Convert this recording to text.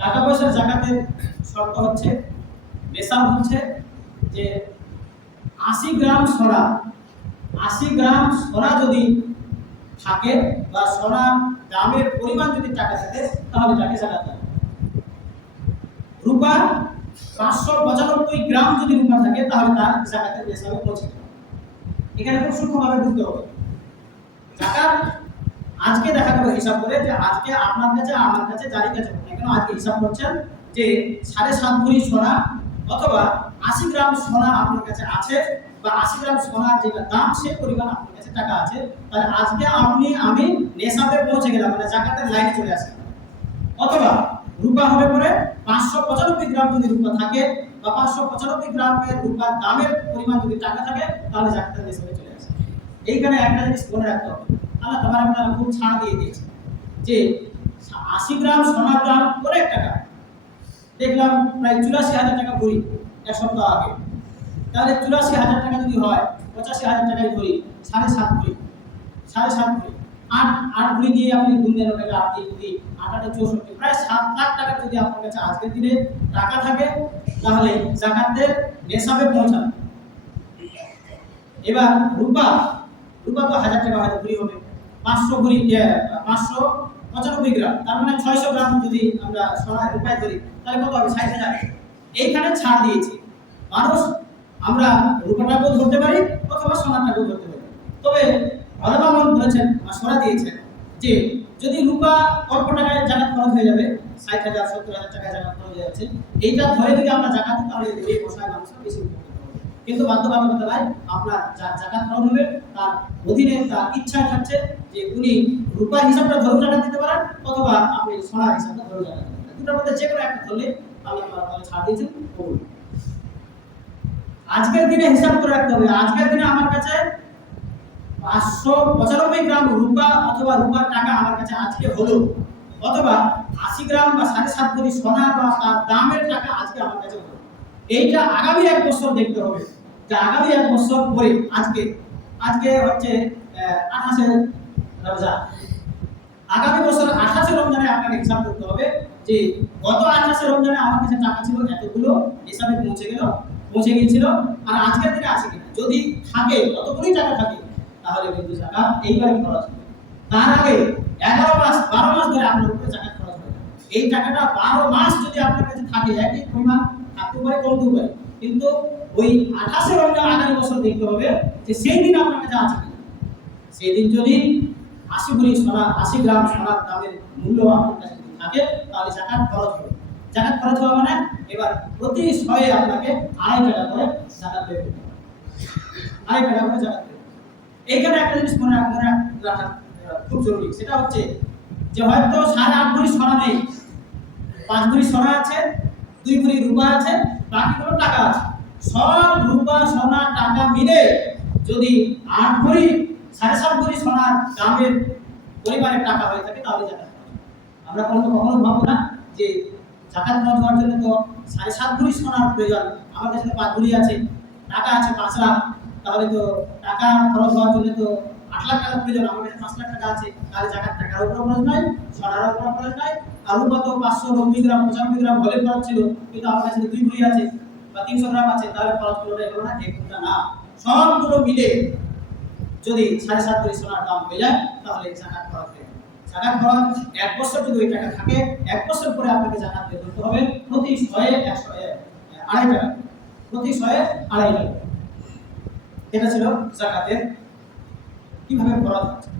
টাকা পয়সার জাকাতের শর্ত হচ্ছে, নেশাব হচ্ছে যে 80 গ্রাম সোনা, 80 গ্রাম সোনা যদি থাকে বা সোনার দামের পরিমাণ যদি টাকা থাকে তাহলে তাকে জাকাত দেয়। রূপা 595 গ্রাম যদি রূপা থাকে তাহলে তার জাকাতের নেশাবে পৌঁছে যাবে। এখানে খুব সূক্ষ্মভাবে বুঝতে হবে জাকাত। আজকে দেখা গেল হিসাব করে যে আজকে আপনার কাছে আমার কাছে যারই কাছে হোক না কেন আজকে হিসাব করছেন যে 7.5 ভরি সোনা অথবা 80 গ্রাম সোনা আপনার কাছে আছে বা 80 গ্রাম সোনার যেটা দাম সেই পরিমাণ আপনার কাছে টাকা আছে, তাহলে আজকে আমি নেশাবে পৌঁছে গেলাম, মানে জাকাতের লাইনে চলে আসি। অথবা রূপা হবে পরে 595 গ্রাম যদি রূপা থাকে বা 595 গ্রামের রূপার দামের পরিমাণ যদি টাকা থাকে তাহলে জাকাতের নেশাবে চলে আসে। এইখানে একটা জিনিস মনে রাখতে হবে, আল্লাহ তাআলা খুব ছাড় দিয়ে দিয়েছে যে 80 গ্রাম সোনার দাম অনেক টাকা, দেখলাম প্রায় 84,000 টাকা ভরি এক সপ্তাহ আগে। তাহলে 84,000 টাকা যদি হয় 85,000 টাকায় ভরি 7.5 ভরি, 7.5 ভরি 8 ভরি দিয়ে আপনি গুণ দেন ওটাকে 8 দিয়ে যদি 8 64 প্রায় 7 লাখ টাকা যদি আপনার কাছে আজকের দিনে টাকা থাকে তাহলে জাকাতের নেশাবে পৌঁছাবে। এবার রূপা তো 1000 টাকা হয়তো ভরি হবে, 500 ভরি 595 গ্রাম, তার মানে 600 গ্রাম যদি আমরা সোনা রূপায় ধরি তাহলে কত হবে? 60,000। এইখানে ছাড় দিয়েছি, মানুষ আমরা রূপাটাকেও ধরতে পারি অথবা সোনাটাকেও ধরতে পারি। তবে আলাদা বলেছেন বা সোনা দিয়েছেন যে যদি রূপা অল্প টাকায় জাকাত খরচ হয়ে যাবে, 60,000 70,000 টাকা জাকাত খরচ হয়ে যাচ্ছে, এইটা ধরে যদি আমরা জাকাত দিই তাহলে এই বসায় মানুষের বেশি উপকৃত হবে। কিন্তু বাধ্যবাধকতায় আপনার যার জাকাত খরচ হবে তার অধীনে তার ইচ্ছা থাকছে যে উনি রূপার হিসাবটা ধরে জাকাত দিতে পারেন অথবা আপনি সোনার হিসাবটা ধরে জাকাত দিতে পারেন। দুটোর মধ্যে যে কোনো একটা ধরলে আল্লাহ তাআলা ছাড় দিয়েছেন। করুন। আজকের দিনে হিসাব করে রাখতে হবে, আজকের দিনে আমার কাছে 595 গ্রাম রূপা অথবা রূপার টাকা আমার কাছে আজকে হলো, অথবা 80 গ্রাম বা 7.5 ভরি সোনা বা তার দামের টাকা আজকে আমার কাছে হলো। এইটা আগামী 1 বছর দেখতে হবে যে আগামী 1 বছর পরে আজকে হচ্ছে 28 রমজান, আগামী বছর 28 রমজানে আপনাকে হিসাব করতে হবে যে গত 28 রমজানে আমার কাছে টাকা ছিল এতগুলো, হিসাবে পৌঁছে গিয়েছিল, আর আজকের দিনে আছে কিনা, যদি থাকে কতগুলি টাকা থাকে তাহলে কিন্তু জাকাত এইবারে খরচ হবে। তার আগে 11 মাস 12 মাস ধরে আপনার উপরে জাকাত খরচ হবে। এই টাকাটা 12 মাস যদি আপনার কাছে থাকে, একই পরিমাণ থাকতে পারে কমতে পারে, কিন্তু ওই 28 রমজান আগামী বছর দেখতে হবে যে সেই দিন আপনার কাছে আছে কিনা। সেই দিন যদি 80 ভরি সোনা 80 গ্রাম সোনার দামের মূল্য আপনার কাছে যদি থাকে তাহলে জাকাত খরচ হবে। জাকাত খরচ হওয়া মানে এবার প্রতি 100 আপনাকে 2.5 টাকা করে জাকাত দেবে, 2.5 টাকা করে জাকাত দেবে। এইখানে একটা জিনিস মনে রাখা খুব জরুরি, সেটা হচ্ছে যে হয়তো 8.5 ভরি সোনা নেই, 5 ভরি সোনা আছে, 2 ভরি রূপা আছে, বাকিগুলো টাকা আছে। সব রূপা সোনা টাকা মিলে যদি 8 ভরি 7.5 ভরি সোনার দামের পরিমাণের টাকা হয়ে থাকে তাহলে জাকাত। আমরা কখনো ভাববো না যে জাকাত খরচ হওয়ার জন্য তো 7.5 ভরি সোনার প্রয়োজন, আমার কাছে 5 ভরি আছে, টাকা আছে 5 লাখ, তাহলে তো টাকা খরচ হওয়ার জন্য তো 8 লাখ টাকা প্রয়োজন, আমার কাছে 5 লাখ টাকা আছে, তাহলে জাকাত টাকার উপর খরচ নাই, সোনার উপর খরচ নাই। আর রূপা তো 590 গ্রাম 95 গ্রাম হলে খরচ ছিল, কিন্তু আমার কাছে 2 ভরি আছে বা 300 গ্রাম আছে, তাহলে খরচ করলে এগুলো না, এগুলো না। সবগুলো মিলে যদি 7.5 ভরি সোনার দাম হয়ে যায় তাহলে জাকাত খরচ হবে। জাকাত খরচ 1 বছর যদি ওই টাকা থাকে, 1 বছর পরে আপনাকে জাকাত বের করতে হবে প্রতি 100 2.5 টাকা, প্রতি 100 2.5 টাকা। এটা ছিল জাকাতের কিভাবে খরচ হচ্ছে।